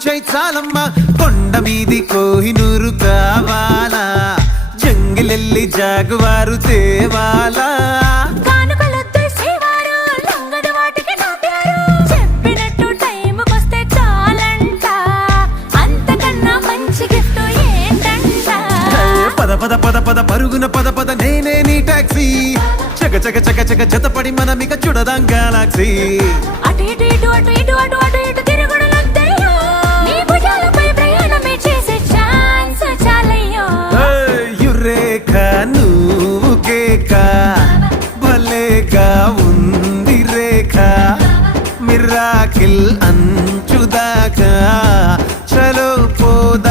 ఇచ్చై చాలమ్మా కొండ మీది కోహినూరు కావాలా జంగిలెల్లి జాగువారు తేవాలా పద పద పద పద పరుగున పద పద నేనే నీ టాక్సీ చక చక చక చక జతపడి మనమిక చూడదాం గెలాక్సీ అటు ఇటు ఇటు అటు ఇటు అటు అటు ఇటు తిరుగుడులంతయ్యో నీ భుజాలపై ప్రయాణమే చేసే ఛాన్స్ చాలయ్యో యురేఖా నువ్వు కేక భలేగా ఉంది రేఖ మిరాకిల్ అంచుదాకా చలో పోదా